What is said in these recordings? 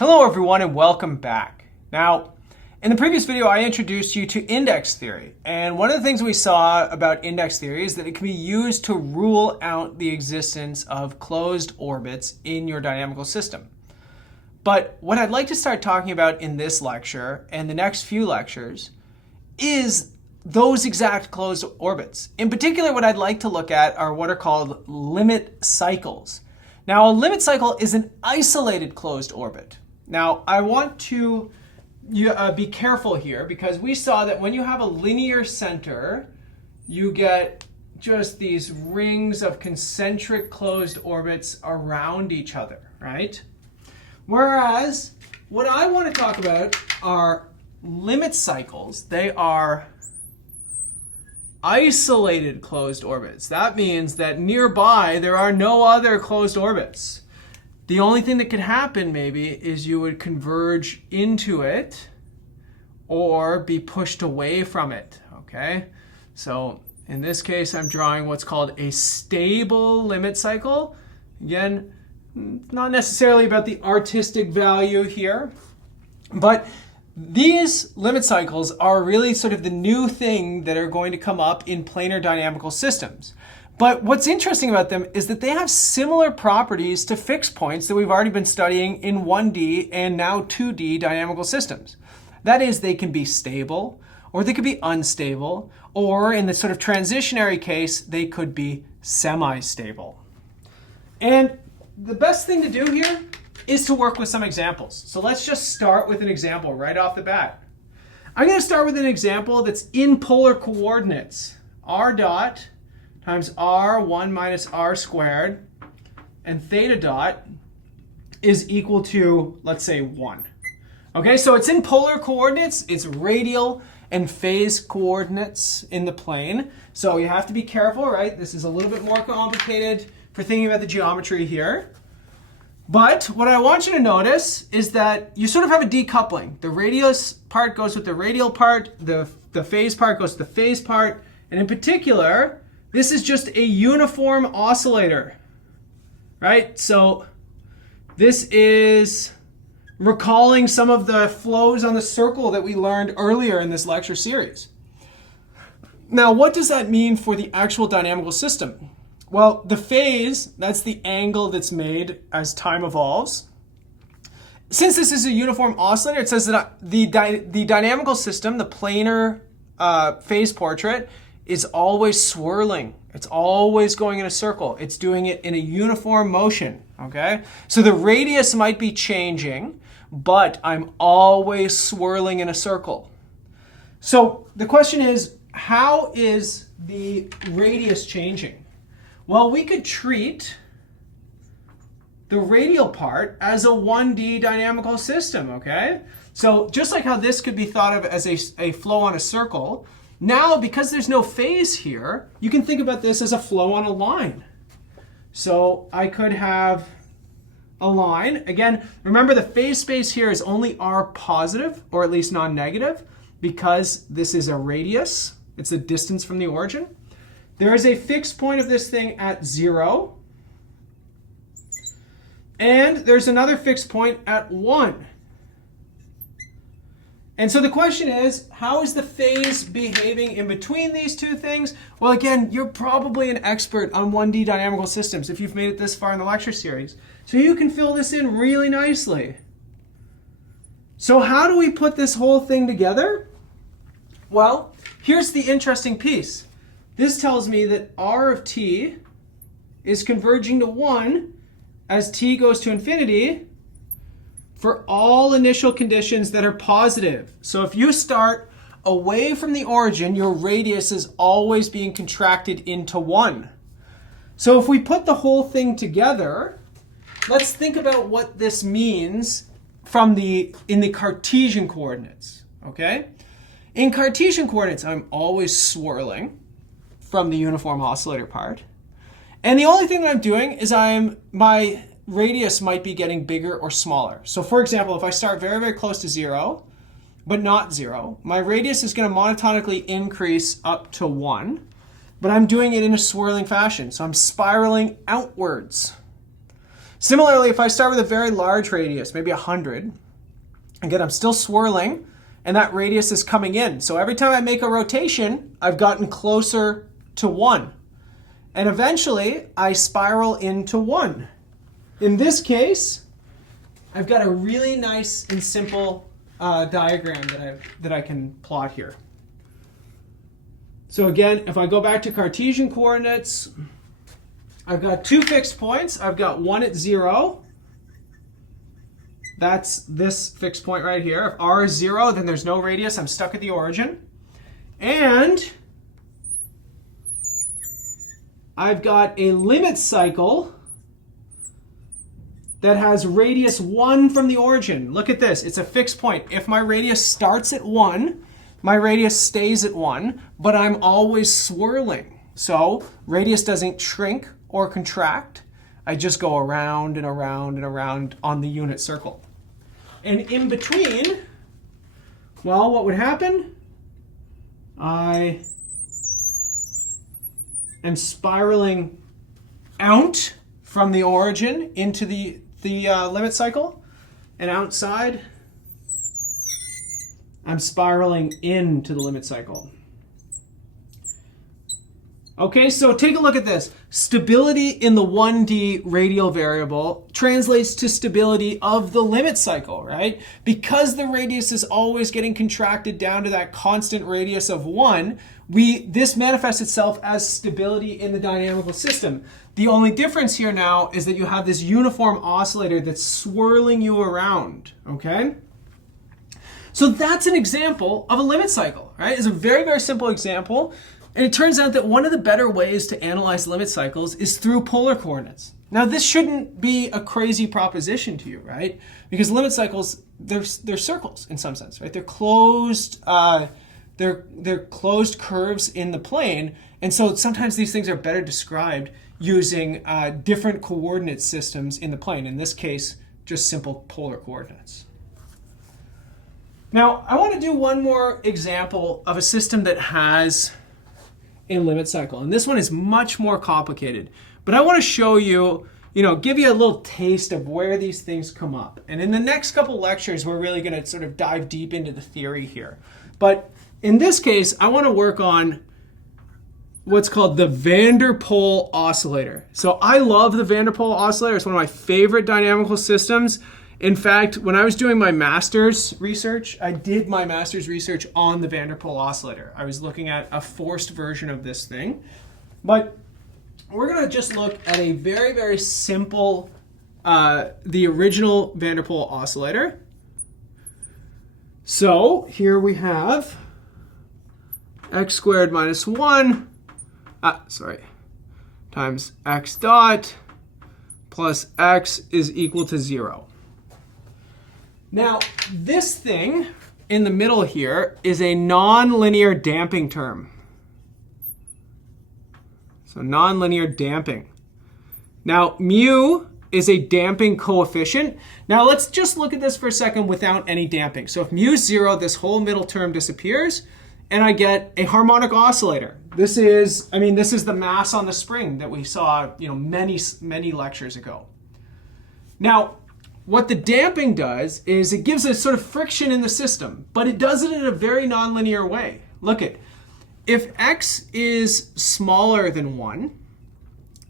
Hello everyone and welcome back. Now, in the previous video I introduced you to index theory, and one of the things we saw about index theory is that it can be used to rule out the existence of closed orbits in your dynamical system. But what I'd like to start talking about in this lecture and the next few lectures is those exact closed orbits. In particular, what I'd like to look at are what are called limit cycles. Now, a limit cycle is an isolated closed orbit. Now, I want to be careful here because we saw that when you have a linear center, you get just these rings of concentric closed orbits around each other, right? Whereas what I want to talk about are limit cycles. They are isolated closed orbits. That means that nearby there are no other closed orbits. The only thing that could happen maybe is you would converge into it or be pushed away from it, okay? So in this case, I'm drawing what's called a stable limit cycle. Again, not necessarily about the artistic value here, but these limit cycles are really sort of the new thing that are going to come up in planar dynamical systems. But what's interesting about them is that they have similar properties to fixed points that we've already been studying in 1D and now 2D dynamical systems. That is, they can be stable, or they could be unstable, or in the sort of transitionary case, they could be semi-stable. And the best thing to do here is to work with some examples. So let's just start with an example right off the bat. I'm going to start with an example that's in polar coordinates. R dot times r1 minus r squared, and theta dot is equal to, let's say, 1. Okay, so it's in polar coordinates. It's radial and phase coordinates in the plane. So you have to be careful, right? This is a little bit more complicated for thinking about the geometry here. But what I want you to notice is that you sort of have a decoupling. The radius part goes with the radial part, the phase part goes with the phase part, and in particular, this is just a uniform oscillator, right? So this is recalling some of the flows on the circle that we learned earlier in this lecture series. Now, what does that mean for the actual dynamical system? Well, the phase, that's the angle that's made as time evolves. Since this is a uniform oscillator, it says that the dynamical system, the planar phase portrait, is always swirling. It's always going in a circle. It's doing it in a uniform motion, okay? So the radius might be changing, but I'm always swirling in a circle. So the question is, how is the radius changing? Well, we could treat the radial part as a 1D dynamical system, okay? So just like how this could be thought of as a flow on a circle, now, because there's no phase here, you can think about this as a flow on a line. So I could have a line. Again, remember the phase space here is only r positive, or at least non-negative, because this is a radius. It's the distance from the origin. There is a fixed point of this thing at 0. And there's another fixed point at 1. And so the question is, how is the phase behaving in between these two things? Well, again, you're probably an expert on 1D dynamical systems if you've made it this far in the lecture series. So you can fill this in really nicely. So how do we put this whole thing together? Well, here's the interesting piece. This tells me that r of t is converging to 1 as t goes to infinity for all initial conditions that are positive. So if you start away from the origin, your radius is always being contracted into 1. So if we put the whole thing together, let's think about what this means in the Cartesian coordinates, okay? In Cartesian coordinates, I'm always swirling from the uniform oscillator part. And the only thing that I'm doing is my radius might be getting bigger or smaller. So for example, if I start very, very close to 0, but not 0, my radius is going to monotonically increase up to 1, but I'm doing it in a swirling fashion. So I'm spiraling outwards. Similarly, if I start with a very large radius, maybe 100, again, I'm still swirling, and that radius is coming in. So every time I make a rotation, I've gotten closer to 1. And eventually, I spiral into 1. In this case, I've got a really nice and simple diagram that I can plot here. So again, if I go back to Cartesian coordinates, I've got 2 fixed points. I've got 1 at 0. That's this fixed point right here. If r is 0, then there's no radius. I'm stuck at the origin. And I've got a limit cycle that has radius 1 from the origin. Look at this. It's a fixed point. If my radius starts at 1, my radius stays at 1, but I'm always swirling. So radius doesn't shrink or contract. I just go around and around and around on the unit circle. And in between, well, what would happen? I am spiraling out from the origin into the limit cycle, and outside, I'm spiraling into the limit cycle. Okay, so take a look at this. Stability in the 1D radial variable translates to stability of the limit cycle, right? Because the radius is always getting contracted down to that constant radius of 1, this manifests itself as stability in the dynamical system. The only difference here now is that you have this uniform oscillator that's swirling you around, okay? So that's an example of a limit cycle, right? It's a very, very simple example. And it turns out that one of the better ways to analyze limit cycles is through polar coordinates. Now, this shouldn't be a crazy proposition to you, right? Because limit cycles, they're circles in some sense, right? They're closed, they're closed curves in the plane. And so sometimes these things are better described using different coordinate systems in the plane. In this case, just simple polar coordinates. Now, I want to do one more example of a system that has a limit cycle. And this one is much more complicated. But I want to show you, give you a little taste of where these things come up. And in the next couple lectures, we're really going to sort of dive deep into the theory here. But in this case, I want to work on what's called the van der Pol oscillator. So I love the van der Pol oscillator. It's one of my favorite dynamical systems. In fact, when I was doing my master's research, I did my master's research on the van der Pol oscillator. I was looking at a forced version of this thing. But we're going to just look at a very, very simple, the original van der Pol oscillator. So here we have x squared minus 1, times x dot plus x is equal to 0. Now, this thing in the middle here is a nonlinear damping term. So nonlinear damping. Now, mu is a damping coefficient. Now, let's just look at this for a second without any damping. So if mu is 0, this whole middle term disappears, and I get a harmonic oscillator. This is the mass on the spring that we saw, many lectures ago. Now, what the damping does is it gives a sort of friction in the system, but it does it in a very nonlinear way. Look at, if x is smaller than 1,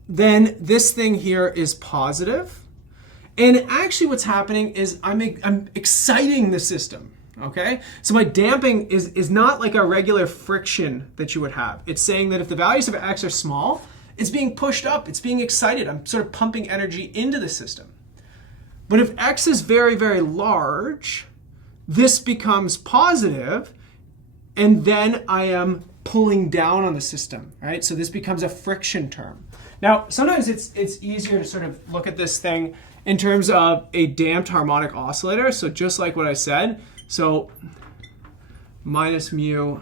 then this thing here is positive. And actually what's happening is I'm exciting the system, okay? So my damping is not like a regular friction that you would have. It's saying that if the values of x are small, it's being pushed up, it's being excited. I'm sort of pumping energy into the system. But if x is very, very large, this becomes positive, and then I am pulling down on the system, right? So this becomes a friction term. Now, sometimes it's easier to sort of look at this thing in terms of a damped harmonic oscillator. So just like what I said, so minus mu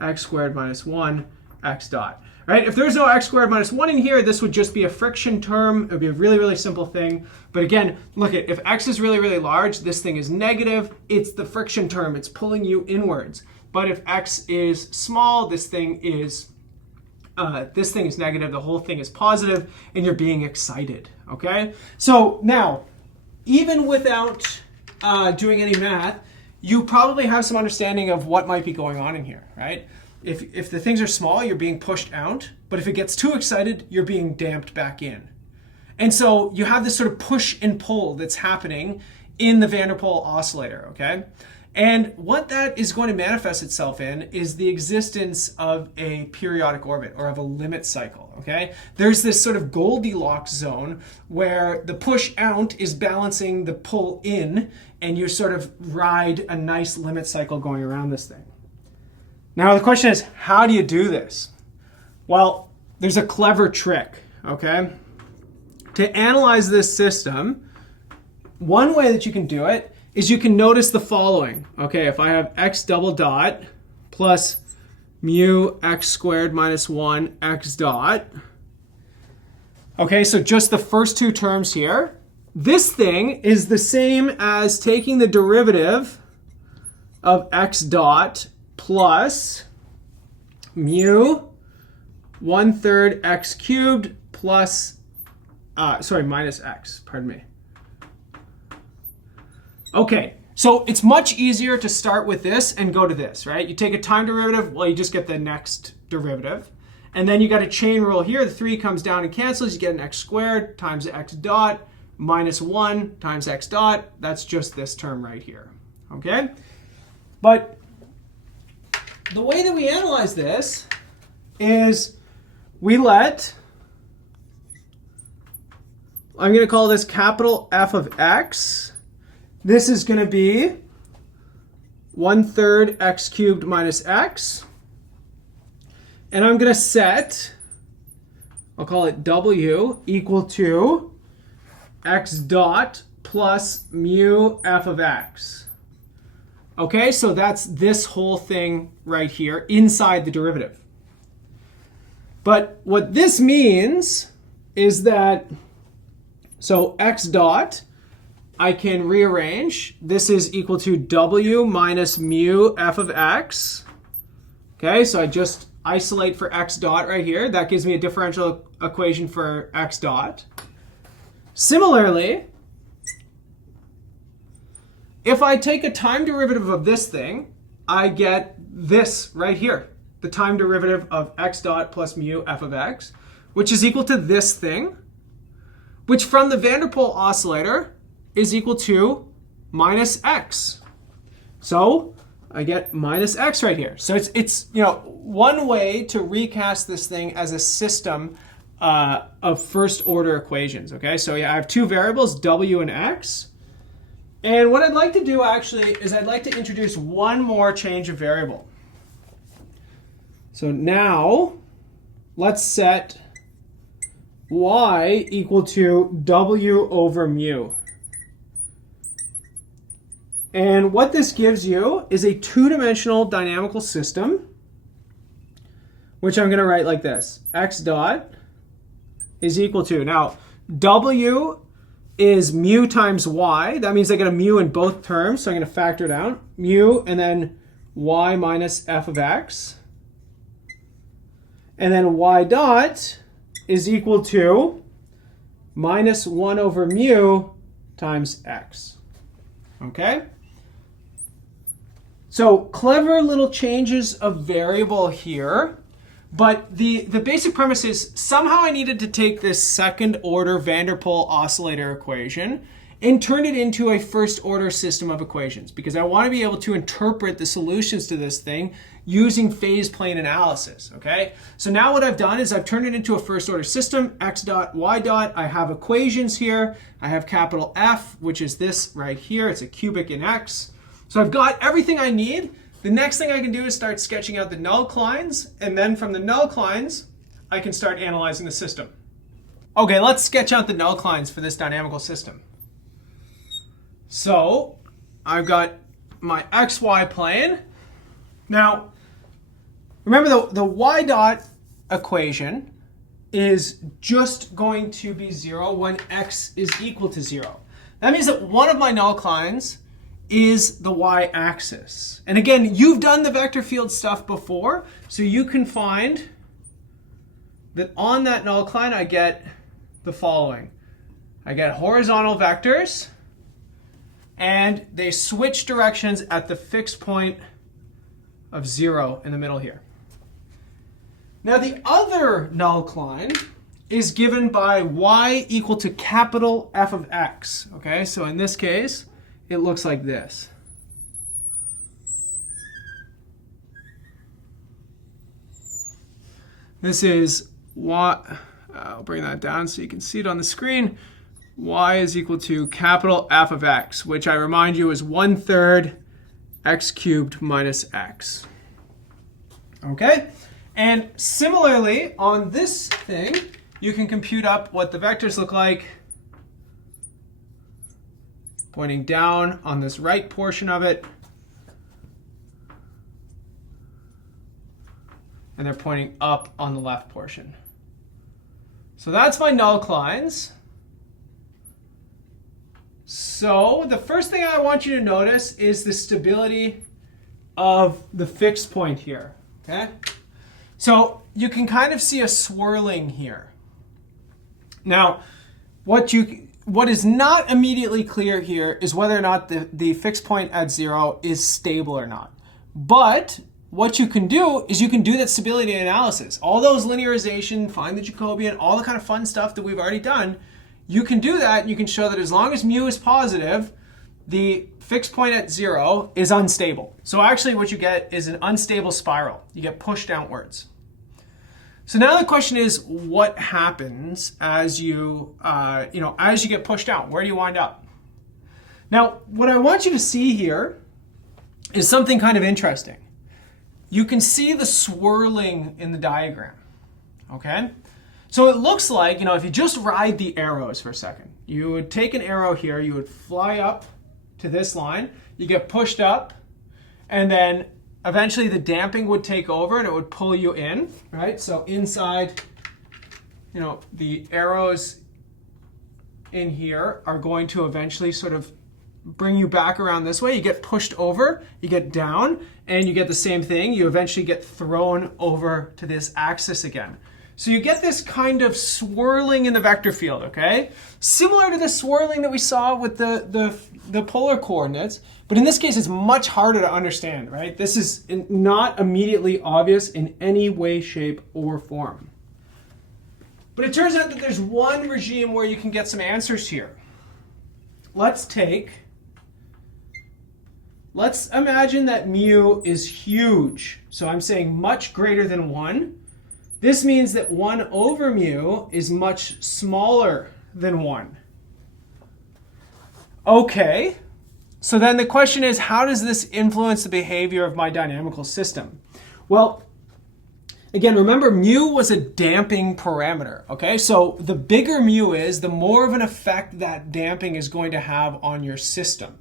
x squared minus 1 x dot. Right? If there's no x squared minus 1 in here, this would just be a friction term. It would be a really, really simple thing. But again, look at, if x is really, really large, this thing is negative. It's the friction term. It's pulling you inwards. But if x is small, this thing is this thing is negative, the whole thing is positive, and you're being excited, okay? So now, even without doing any math, you probably have some understanding of what might be going on in here, right? If the things are small, you're being pushed out, but if it gets too excited, you're being damped back in. And so you have this sort of push and pull that's happening in the van der Pol oscillator, okay? And what that is going to manifest itself in is the existence of a periodic orbit or of a limit cycle, okay? There's this sort of Goldilocks zone where the push out is balancing the pull in, and you sort of ride a nice limit cycle going around this thing. Now the question is, how do you do this? Well, there's a clever trick, okay? To analyze this system, one way that you can do it is you can notice the following. Okay, if I have x double dot plus mu x squared minus 1 x dot. Okay, so just the first two terms here. This thing is the same as taking the derivative of x dot plus mu 1/3 x cubed plus, minus x, pardon me. Okay, so it's much easier to start with this and go to this, right? You take a time derivative, well, you just get the next derivative. And then you got a chain rule here. The 3 comes down and cancels. You get an x squared times x dot minus 1 times x dot. That's just this term right here, okay? But the way that we analyze this is we let, I'm going to call this capital F of x. This is going to be 1/3 x cubed minus x. And I'm going to set, I'll call it w equal to x dot plus mu f of x. Okay, so that's this whole thing right here inside the derivative. But what this means is that, so x dot, I can rearrange. This is equal to w minus mu f of x. Okay, so I just isolate for x dot right here. That gives me a differential equation for x dot. Similarly, if I take a time derivative of this thing, I get this right here, the time derivative of x dot plus mu f of x, which is equal to this thing, which from the van der Pol oscillator is equal to minus x. So I get minus x right here. So it's one way to recast this thing as a system of first order equations. Okay, so yeah, I have two variables, w and x. And what I'd like to do actually is I'd like to introduce one more change of variable. So now let's set y equal to w over mu. And what this gives you is a two-dimensional dynamical system, which I'm going to write like this. X dot is equal to, now w is mu times y. That means I get a mu in both terms, so I'm going to factor it out. Mu and then y minus f of x. And then y dot is equal to minus 1 over mu times x. Okay? So clever little changes of variable here, but the basic premise is somehow I needed to take this second order van der Pol oscillator equation and turn it into a first order system of equations, because I want to be able to interpret the solutions to this thing using phase plane analysis, okay? So now what I've done is I've turned it into a first order system, x dot, y dot. I have equations here. I have capital F, which is this right here. It's a cubic in x. So I've got everything I need. The next thing I can do is start sketching out the null lines, and then from the null lines, I can start analyzing the system. Okay, let's sketch out the null lines for this dynamical system. So I've got my xy plane. Now, remember the y dot equation is just going to be 0 when x is equal to 0. That means that one of my null lines is the y-axis. And again, you've done the vector field stuff before, so you can find that on that null line I get the following. I get horizontal vectors, and they switch directions at the fixed point of 0 in the middle here. Now the other null line is given by y equal to capital F of x. Okay, so in this case, it looks like this. This is y, I'll bring that down so you can see it on the screen. Y is equal to capital F of x, which I remind you is 1/3 x cubed minus x. Okay? And similarly, on this thing, you can compute up what the vectors look like pointing down on this right portion of it. And they're pointing up on the left portion. So that's my null lines. So the first thing I want you to notice is the stability of the fixed point here. Okay? So you can kind of see a swirling here. Now, what is not immediately clear here is whether or not the fixed point at 0 is stable or not. But what you can do is you can do that stability analysis. All those linearization, find the Jacobian, all the kind of fun stuff that we've already done, you can do that and you can show that as long as mu is positive, the fixed point at 0 is unstable. So actually what you get is an unstable spiral. You get pushed downwards. So now the question is, what happens as you get pushed down? Where do you wind up? Now, what I want you to see here is something kind of interesting. You can see the swirling in the diagram, okay? So it looks like, if you just ride the arrows for a second, you would take an arrow here, you would fly up to this line, you get pushed up, and then eventually the damping would take over and it would pull you in, right? So inside, the arrows in here are going to eventually sort of bring you back around this way. You get pushed over, you get down, and you get the same thing. You eventually get thrown over to this axis again. So you get this kind of swirling in the vector field, okay? Similar to the swirling that we saw with the polar coordinates, but in this case it's much harder to understand, right? This is not immediately obvious in any way, shape, or form. But it turns out that there's one regime where you can get some answers here. Let's imagine that mu is huge. So I'm saying much greater than 1. This means that 1 over mu is much smaller than 1. Okay, so then the question is, how does this influence the behavior of my dynamical system? Well, again, remember mu was a damping parameter, okay? So the bigger mu is, the more of an effect that damping is going to have on your system.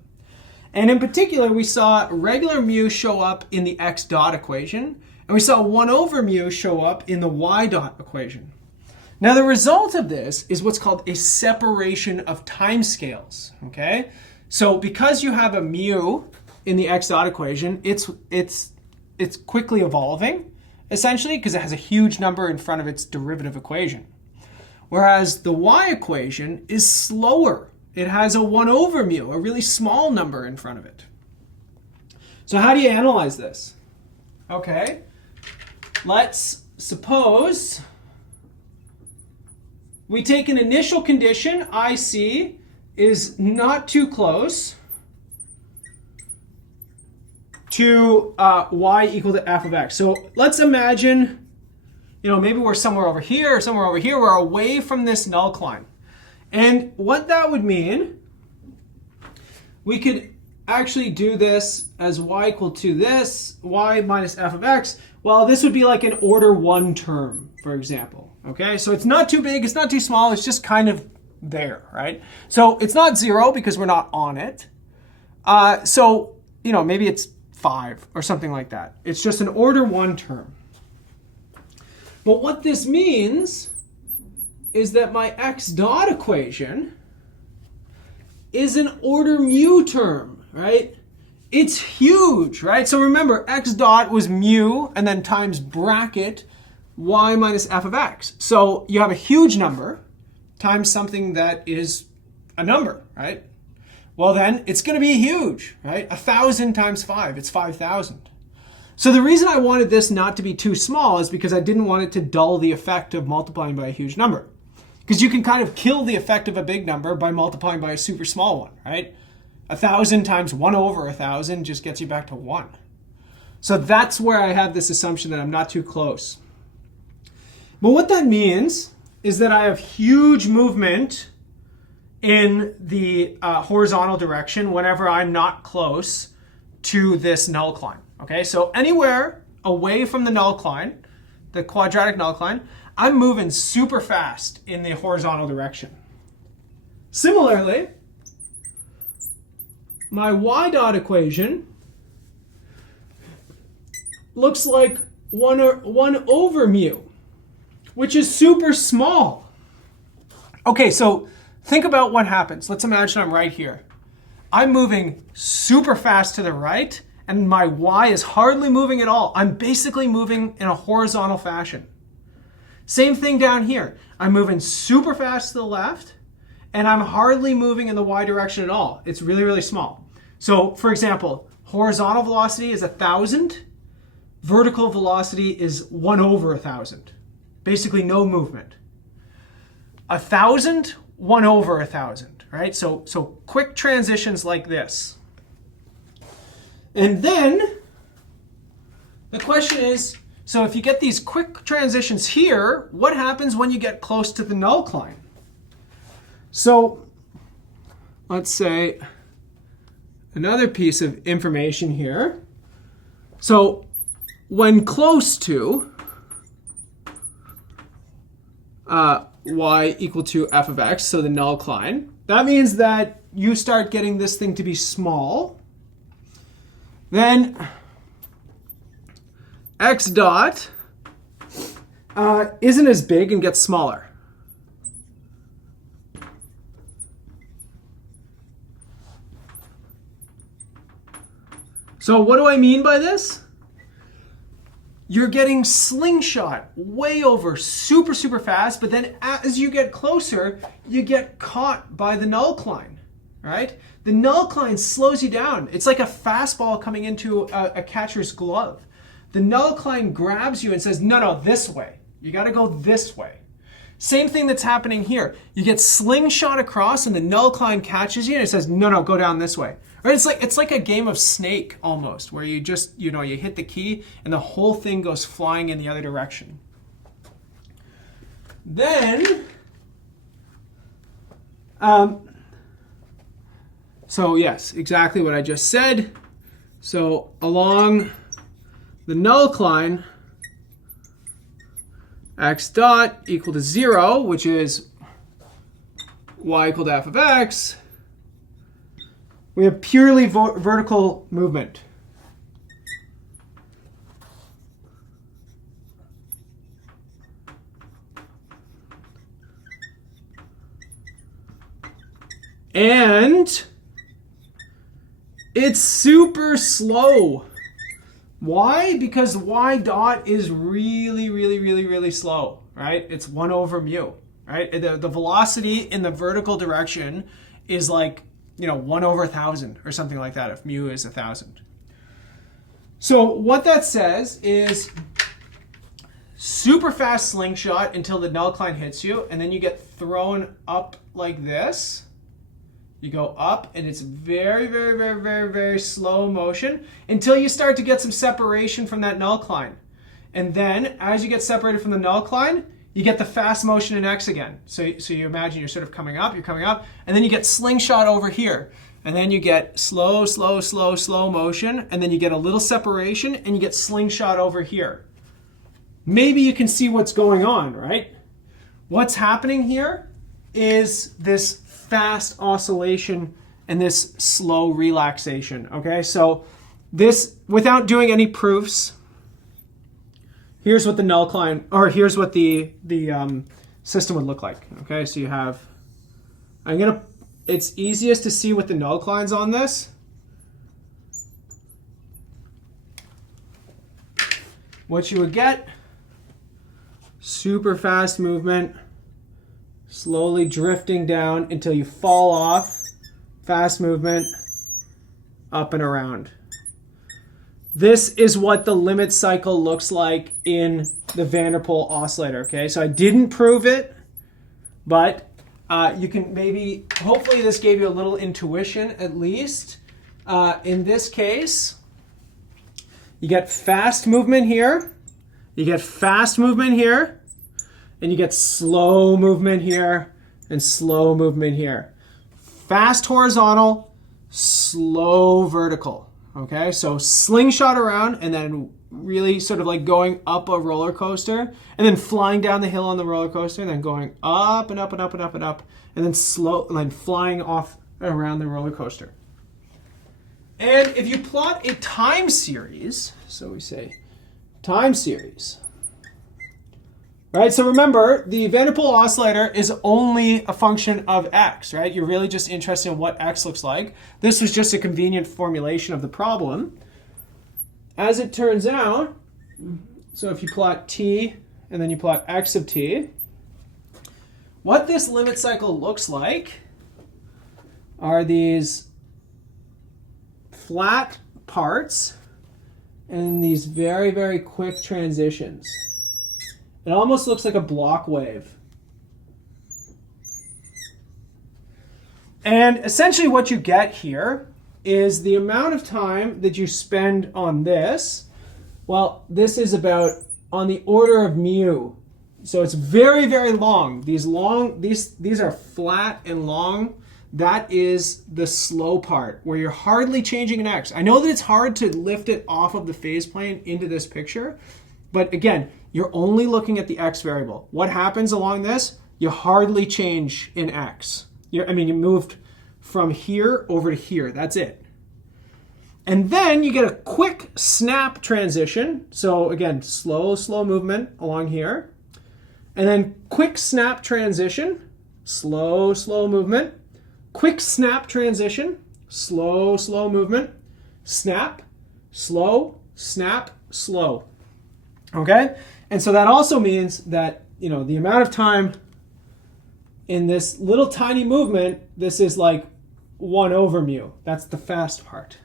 And in particular, we saw regular mu show up in the x dot equation, and we saw 1 over mu show up in the y dot equation. Now the result of this is what's called a separation of timescales, okay? So because you have a mu in the x dot equation, it's quickly evolving, essentially, because it has a huge number in front of its derivative equation. Whereas the y equation is slower. It has a 1 over mu, a really small number in front of it. So how do you analyze this? Okay, let's suppose we take an initial condition, IC is not too close to y equal to f of x. So let's imagine, maybe we're somewhere over here or somewhere over here. We're away from this null line. And what that would mean, we could actually do this as y equal to this, y minus f of x. Well, this would be like an order 1 term, for example. Okay, so it's not too big, it's not too small, it's just kind of there, right? So it's not 0 because we're not on it. So, maybe it's 5 or something like that. It's just an order 1 term. But what this means is that my x dot equation is an order mu term, right? It's huge, right? So remember, x dot was mu and then times bracket y minus f of x. So you have a huge number times something that is a number, right? Well, then it's going to be huge, right? 1,000 times 5, it's 5,000. So the reason I wanted this not to be too small is because I didn't want it to dull the effect of multiplying by a huge number. Because you can kind of kill the effect of a big number by multiplying by a super small one, right? 1,000 times 1 over 1,000 just gets you back to 1. So that's where I have this assumption that I'm not too close. But what that means is that I have huge movement in the horizontal direction whenever I'm not close to this nullcline. Okay, so anywhere away from the nullcline, the quadratic nullcline, I'm moving super fast in the horizontal direction. Similarly, my y dot equation looks like 1 over mu, which is super small. Okay, so think about what happens. Let's imagine I'm right here. I'm moving super fast to the right, and my y is hardly moving at all. I'm basically moving in a horizontal fashion. Same thing down here. I'm moving super fast to the left, and I'm hardly moving in the y direction at all. It's really, really small. So, for example, horizontal velocity is 1,000. Vertical velocity is 1 over 1,000. Basically no movement. 1,000, 1 over 1,000, right? So quick transitions like this. And then the question is, so if you get these quick transitions here, what happens when you get close to the nullcline? So let's say another piece of information here. So when close to y equal to f of x, so the nullcline, that means that you start getting this thing to be small. Then x dot isn't as big and gets smaller. So what do I mean by this? You're getting slingshot way over super, super fast, but then as you get closer, you get caught by the nullcline, right? The nullcline slows you down. It's like a fastball coming into a catcher's glove. The nullcline grabs you and says, no, this way. You got to go this way. Same thing that's happening here. You get slingshot across and the nullcline catches you and it says, no, go down this way. Right? It's like a game of Snake almost, where you just, you hit the key and the whole thing goes flying in the other direction. Then, so yes, exactly what I just said. So along the nullcline, x dot equal to 0, which is y equal to f of x, we have purely vertical movement. And it's super slow. Why? Because y dot is really, really, really, really slow, right? It's 1 over mu, right? The velocity in the vertical direction is like, 1 over 1,000 or something like that if mu is 1,000. So what that says is super fast slingshot until the nullcline hits you, and then you get thrown up like this. You go up, and it's very, very, very, very, very slow motion until you start to get some separation from that nullcline. And then as you get separated from the nullcline, you get the fast motion in x again. So you imagine you're sort of coming up, and then you get slingshot over here. And then you get slow, slow, slow, slow motion, and then you get a little separation, and you get slingshot over here. Maybe you can see what's going on, right? What's happening here is this fast oscillation and this slow relaxation, okay? So this, without doing any proofs, here's what the nullcline, or here's what the system would look like, okay? So you have, it's easiest to see with the nullclines on this. What you would get super fast movement, slowly drifting down until you fall off, fast movement, up and around. This is what the limit cycle looks like in the Van der Pol oscillator, okay? So I didn't prove it, but you can maybe, hopefully this gave you a little intuition at least. In this case, you get fast movement here, you get fast movement here, and you get slow movement here and slow movement here. Fast horizontal, slow vertical, okay? So slingshot around and then really sort of like going up a roller coaster and then flying down the hill on the roller coaster and then going up and up and up and up and up and then slow and then flying off around the roller coaster. And if you plot a time series, so we say time series, right? So remember, the Van der Pol oscillator is only a function of x, right? You're really just interested in what x looks like. This was just a convenient formulation of the problem. As it turns out, so if you plot t and then you plot x of t, what this limit cycle looks like are these flat parts and these very, very quick transitions. It almost looks like a block wave. And essentially what you get here is the amount of time that you spend on this. Well, this is about on the order of mu. So it's very, very long. These are flat and long. That is the slow part where you're hardly changing an x. I know that it's hard to lift it off of the phase plane into this picture, but again, you're only looking at the x variable. What happens along this? You hardly change in x. You moved from here over to here. That's it. And then you get a quick snap transition. So again, slow movement along here. And then quick snap transition, slow movement. Quick snap transition, slow movement, snap, slow, snap, slow. Okay? And so that also means that, the amount of time in this little tiny movement, this is like 1 over mu. That's the fast part.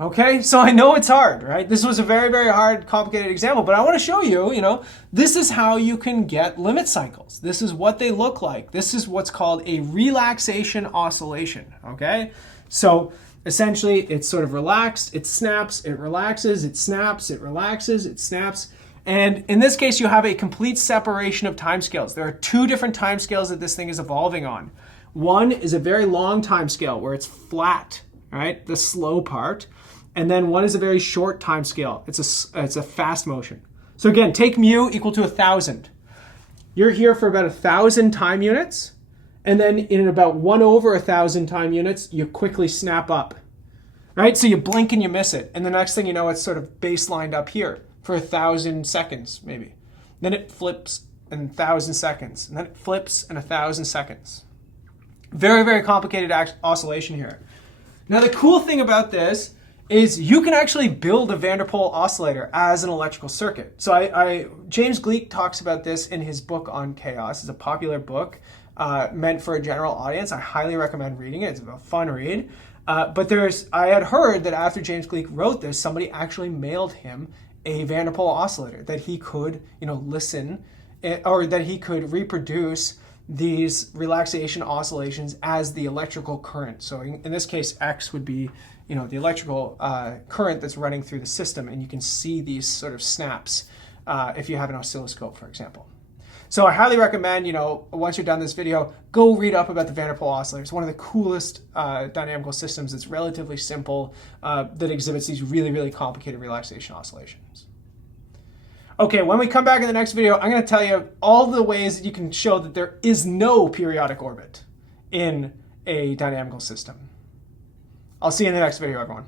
Okay, so I know it's hard, right? This was a very, very hard, complicated example, but I want to show you, this is how you can get limit cycles. This is what they look like. This is what's called a relaxation oscillation, okay? So essentially, it's sort of relaxed, it snaps, it relaxes, it snaps, it relaxes, it snaps. And in this case, you have a complete separation of timescales. There are 2 different timescales that this thing is evolving on. One is a very long timescale where it's flat, right? The slow part. And then one is a very short time scale. It's a fast motion. So again, take mu equal to 1,000. You're here for about 1,000 time units. And then in about 1 over 1,000 time units, you quickly snap up. Right? So you blink and you miss it. And the next thing you know, it's sort of baselined up here for 1,000 seconds, maybe. Then it flips in 1,000 seconds. And then it flips in 1,000 seconds. Very, very complicated oscillation here. Now the cool thing about this is you can actually build a Van der Pol oscillator as an electrical circuit. So James Gleick talks about this in his book on chaos. It's a popular book meant for a general audience. I highly recommend reading it. It's a fun read. But I had heard that after James Gleick wrote this, somebody actually mailed him a Van der Pol oscillator that he could, listen, or that he could reproduce these relaxation oscillations as the electrical current. So in this case, X would be the electrical current that's running through the system, and you can see these sort of snaps if you have an oscilloscope, for example. So I highly recommend, once you're done this video, go read up about the Van der Pol oscillator. It's one of the coolest dynamical systems that's relatively simple, that exhibits these really, really complicated relaxation oscillations. Okay, when we come back in the next video, I'm going to tell you all the ways that you can show that there is no periodic orbit in a dynamical system. I'll see you in the next video, everyone.